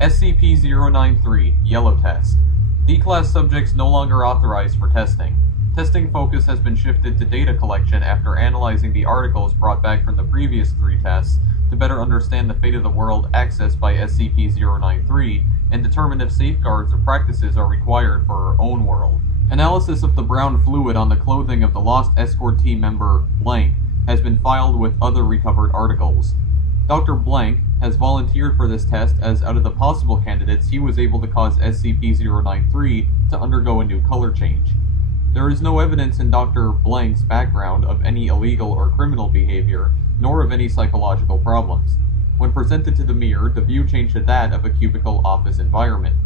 SCP-093 Yellow Test. D-Class subjects no longer authorized for testing. Testing focus has been shifted to data collection after analyzing the articles brought back from the previous 3 tests to better understand the fate of the world accessed by SCP-093 and determine if safeguards or practices are required for our own world. Analysis of the brown fluid on the clothing of the lost escort team member Blank has been filed with other recovered articles. Dr. Blank has volunteered for this test as out of the possible candidates he was able to cause SCP-093 to undergo a new color change. There is no evidence in Dr. Blank's background of any illegal or criminal behavior, nor of any psychological problems. When presented to the mirror, the view changed to that of a cubicle office environment.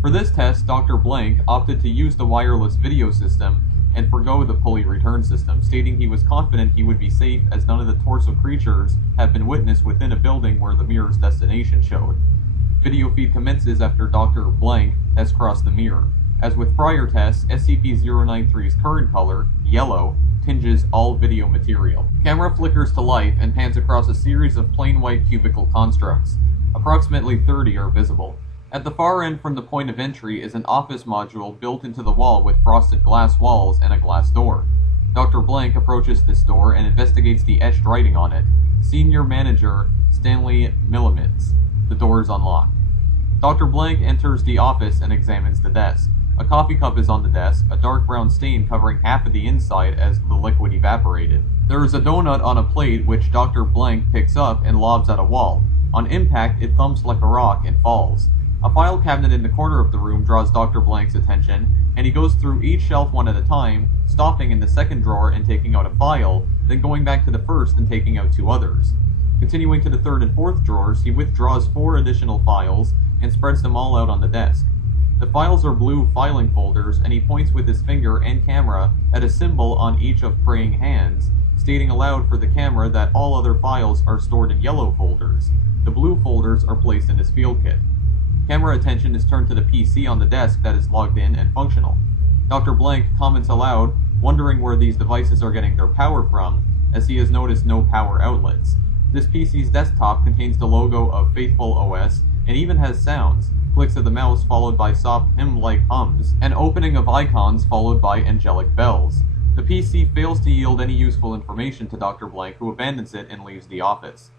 For this test, Dr. Blank opted to use the wireless video system and forgo the pulley return system, stating he was confident he would be safe as none of the torso creatures have been witnessed within a building where the mirror's destination showed. Video feed commences after Dr. Blank has crossed the mirror. As with prior tests, SCP-093's current color, yellow, tinges all video material. Camera flickers to life and pans across a series of plain white cubicle constructs. Approximately 30 are visible. At the far end from the point of entry is an office module built into the wall with frosted glass walls and a glass door. Dr. Blank approaches this door and investigates the etched writing on it. Senior Manager Stanley Millimitz. The door is unlocked. Dr. Blank enters the office and examines the desk. A coffee cup is on the desk, a dark brown stain covering half of the inside as the liquid evaporated. There is a donut on a plate which Dr. Blank picks up and lobs at a wall. On impact, it thumps like a rock and falls. A file cabinet in the corner of the room draws Dr. Blank's attention, and he goes through each shelf one at a time, stopping in the second drawer and taking out a file, then going back to the first and taking out 2 others. Continuing to the third and fourth drawers, he withdraws 4 additional files and spreads them all out on the desk. The files are blue filing folders, and he points with his finger and camera at a symbol on each of praying hands, stating aloud for the camera that all other files are stored in yellow folders. The blue folders are placed in his field kit. Camera attention is turned to the PC on the desk that is logged in and functional. Dr. Blank comments aloud, wondering where these devices are getting their power from, as he has noticed no power outlets. This PC's desktop contains the logo of Faithful OS and even has sounds, clicks of the mouse followed by soft hymn-like hums, and opening of icons followed by angelic bells. The PC fails to yield any useful information to Dr. Blank, who abandons it and leaves the office.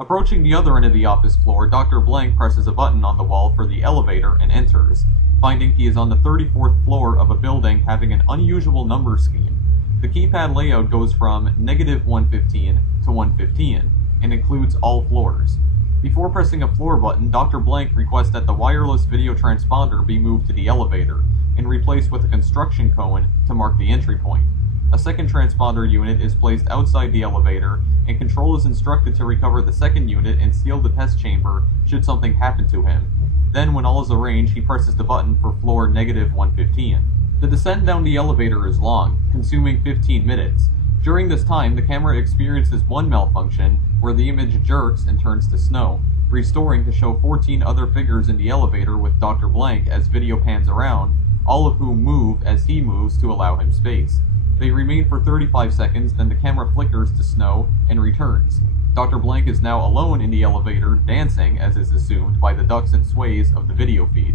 Approaching the other end of the office floor, Dr. Blank presses a button on the wall for the elevator and enters, finding he is on the 34th floor of a building having an unusual number scheme. The keypad layout goes from -115 to 115, and includes all floors. Before pressing a floor button, Dr. Blank requests that the wireless video transponder be moved to the elevator, and replaced with a construction cone to mark the entry point. A second transponder unit is placed outside the elevator, and Control is instructed to recover the second unit and seal the test chamber should something happen to him. Then, when all is arranged, he presses the button for floor -115. The descent down the elevator is long, consuming 15 minutes. During this time, the camera experiences one malfunction, where the image jerks and turns to snow, restoring to show 14 other figures in the elevator with Dr. Blank as video pans around, all of whom move as he moves to allow him space. They remain for 35 seconds, then the camera flickers to snow and returns. Dr. Blank is now alone in the elevator, dancing, as is assumed, by the ducks and sways of the video feed.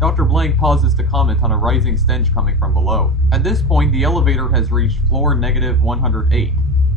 Dr. Blank pauses to comment on a rising stench coming from below. At this point, the elevator has reached floor -108.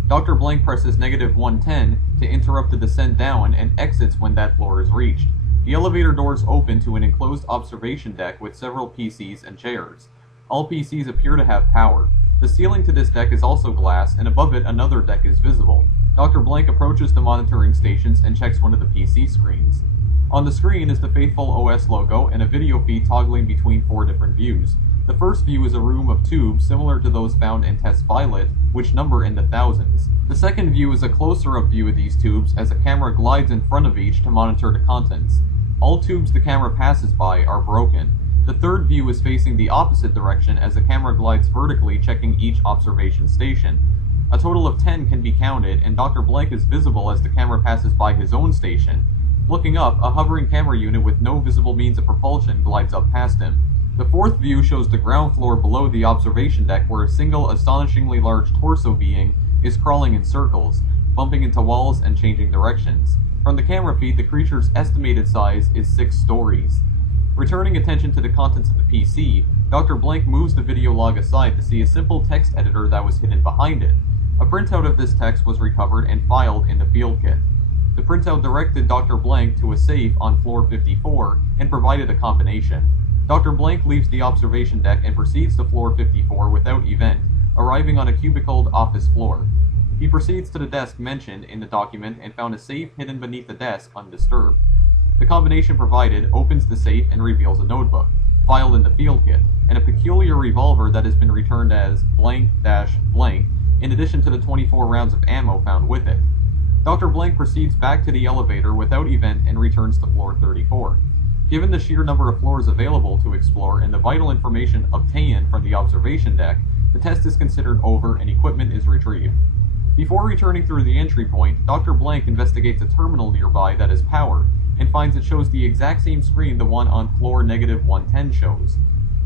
Dr. Blank presses -110 to interrupt the descent down and exits when that floor is reached. The elevator doors open to an enclosed observation deck with several PCs and chairs. All PCs appear to have power. The ceiling to this deck is also glass, and above it another deck is visible. Dr. Blank approaches the monitoring stations and checks one of the PC screens. On the screen is the Faithful OS logo and a video feed toggling between 4 different views. The first view is a room of tubes similar to those found in Test Violet, which number in the thousands. The second view is a closer-up view of these tubes as a camera glides in front of each to monitor the contents. All tubes the camera passes by are broken. The third view is facing the opposite direction as the camera glides vertically, checking each observation station. A total of 10 can be counted, and Dr. Blank is visible as the camera passes by his own station. Looking up, a hovering camera unit with no visible means of propulsion glides up past him. The fourth view shows the ground floor below the observation deck, where a single astonishingly large torso being is crawling in circles, bumping into walls and changing directions. From the camera feed, the creature's estimated size is 6 stories. Returning attention to the contents of the PC, Dr. Blank moves the video log aside to see a simple text editor that was hidden behind it. A printout of this text was recovered and filed in the field kit. The printout directed Dr. Blank to a safe on floor 54 and provided a combination. Dr. Blank leaves the observation deck and proceeds to floor 54 without event, arriving on a cubicled office floor. He proceeds to the desk mentioned in the document and found a safe hidden beneath the desk undisturbed. The combination provided opens the safe and reveals a notebook, filed in the field kit, and a peculiar revolver that has been returned as blank-blank, in addition to the 24 rounds of ammo found with it. Dr. Blank proceeds back to the elevator without event and returns to floor 34. Given the sheer number of floors available to explore and the vital information obtained from the observation deck, the test is considered over and equipment is retrieved. Before returning through the entry point, Dr. Blank investigates a terminal nearby that is powered, and finds it shows the exact same screen the one on floor -110 shows.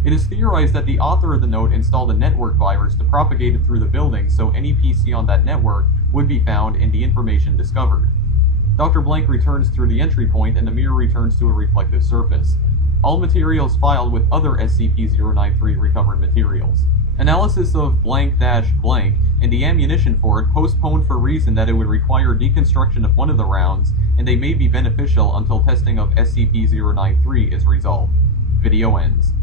It is theorized that the author of the note installed a network virus to propagate it through the building so any PC on that network would be found and the information discovered. Dr. Blank returns through the entry point and the mirror returns to a reflective surface. All materials filed with other SCP-093 recovered materials. Analysis of blank-blank and the ammunition for it postponed for reason that it would require deconstruction of one of the rounds, and they may be beneficial until testing of SCP-093 is resolved. Video ends.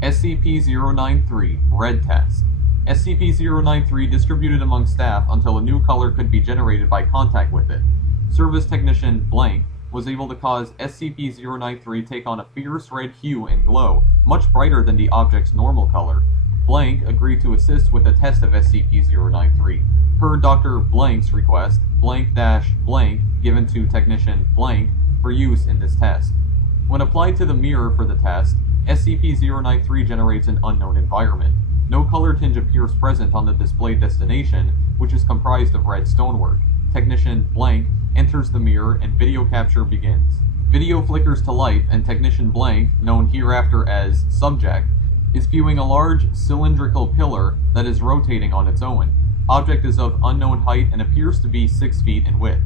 SCP-093 Red Test. SCP-093 distributed among staff until a new color could be generated by contact with it. Service Technician Blank was able to cause SCP-093 take on a fierce red hue and glow, much brighter than the object's normal color. Blank agreed to assist with a test of SCP-093. Per Dr. Blank's request, blank-blank given to Technician Blank for use in this test. When applied to the mirror for the test, SCP-093 generates an unknown environment. No color tinge appears present on the displayed destination, which is comprised of red stonework. Technician Blank enters the mirror and video capture begins. Video flickers to life and Technician Blank, known hereafter as Subject, is viewing a large cylindrical pillar that is rotating on its own. Object is of unknown height and appears to be 6 feet in width.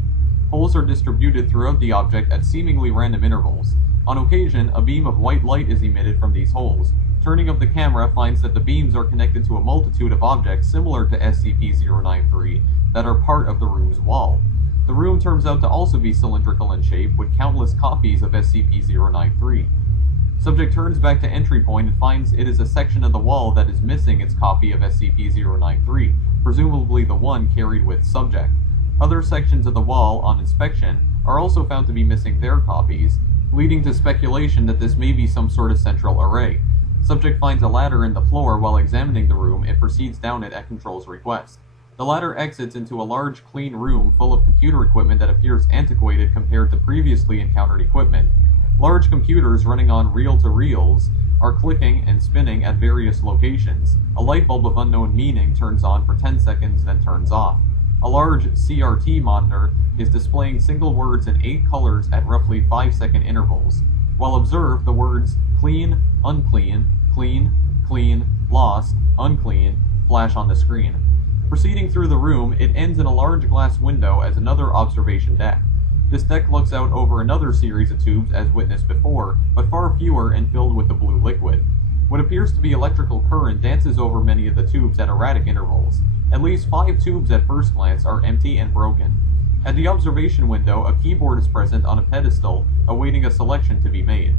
Holes are distributed throughout the object at seemingly random intervals. On occasion, a beam of white light is emitted from these holes. Turning of the camera finds that the beams are connected to a multitude of objects similar to SCP-093 that are part of the room's wall. The room turns out to also be cylindrical in shape, with countless copies of SCP-093. Subject turns back to entry point and finds it is a section of the wall that is missing its copy of SCP-093, presumably the one carried with Subject. Other sections of the wall, on inspection, are also found to be missing their copies, leading to speculation that this may be some sort of central array. Subject finds a ladder in the floor while examining the room and proceeds down it at Control's request. The ladder exits into a large, clean room full of computer equipment that appears antiquated compared to previously encountered equipment. Large computers running on reel-to-reels are clicking and spinning at various locations. A light bulb of unknown meaning turns on for 10 seconds, then turns off. A large CRT monitor is displaying single words in 8 colors at roughly 5-second intervals. While observed, the words clean, unclean, clean, clean, lost, unclean flash on the screen. Proceeding through the room, it ends in a large glass window as another observation deck. This deck looks out over another series of tubes as witnessed before, but far fewer and filled with a blue liquid. What appears to be electrical current dances over many of the tubes at erratic intervals. At least 5 tubes at first glance are empty and broken. At the observation window, a keyboard is present on a pedestal, awaiting a selection to be made.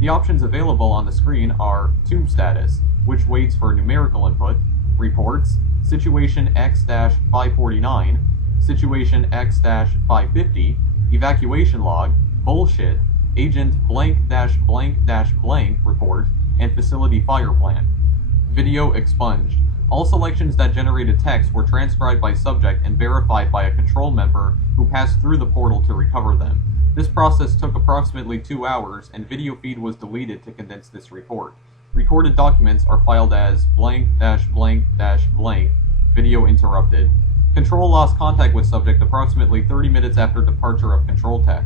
The options available on the screen are Tube Status, which waits for numerical input, Reports, Situation X-549, Situation X-550, Evacuation Log, Bullshit, Agent blank-blank-blank report, and Facility Fire Plan. Video expunged. All selections that generated text were transcribed by Subject and verified by a control member who passed through the portal to recover them. This process took approximately 2 hours, and video feed was deleted to condense this report. Recorded documents are filed as blank-blank-blank, video interrupted. Control lost contact with Subject approximately 30 minutes after departure of Control Tech.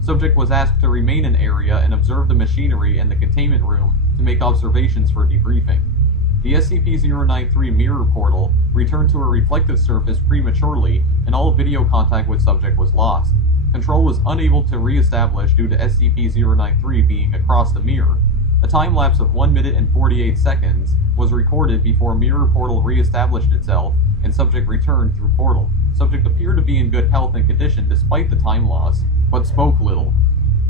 Subject was asked to remain in area and observe the machinery in the containment room to make observations for debriefing. The SCP-093 mirror portal returned to a reflective surface prematurely, and all video contact with subject was lost. Control was unable to re-establish due to SCP-093 being across the mirror. A time lapse of 1 minute and 48 seconds was recorded before mirror portal re-established itself and subject returned through portal. Subject appeared to be in good health and condition despite the time loss, but spoke little.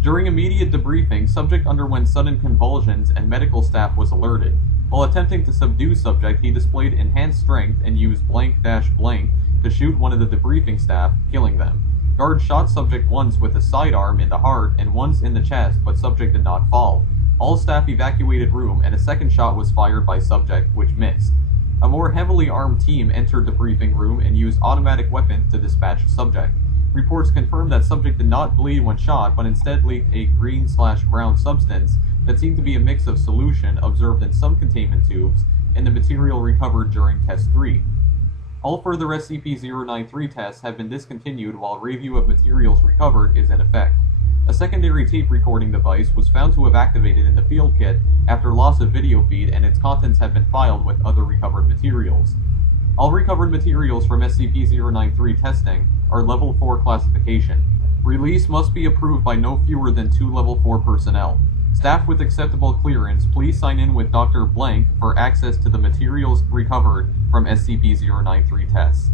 During immediate debriefing, subject underwent sudden convulsions and medical staff was alerted. While attempting to subdue subject, he displayed enhanced strength and used blank-blank to shoot one of the debriefing staff, killing them. Guard shot subject once with a sidearm in the heart and once in the chest, but subject did not fall. All staff evacuated room and a second shot was fired by subject, which missed. A more heavily armed team entered the briefing room and used automatic weapons to dispatch subject. Reports confirmed that subject did not bleed when shot, but instead leaked a green/brown substance that seemed to be a mix of solution observed in some containment tubes and the material recovered during Test 3. All further SCP-093 tests have been discontinued while review of materials recovered is in effect. A secondary tape recording device was found to have activated in the field kit after loss of video feed, and its contents have been filed with other recovered materials. All recovered materials from SCP-093 testing are Level 4 classification. Release must be approved by no fewer than 2 Level 4 personnel. Staff with acceptable clearance, please sign in with Dr. Blank for access to the materials recovered from SCP-093 tests.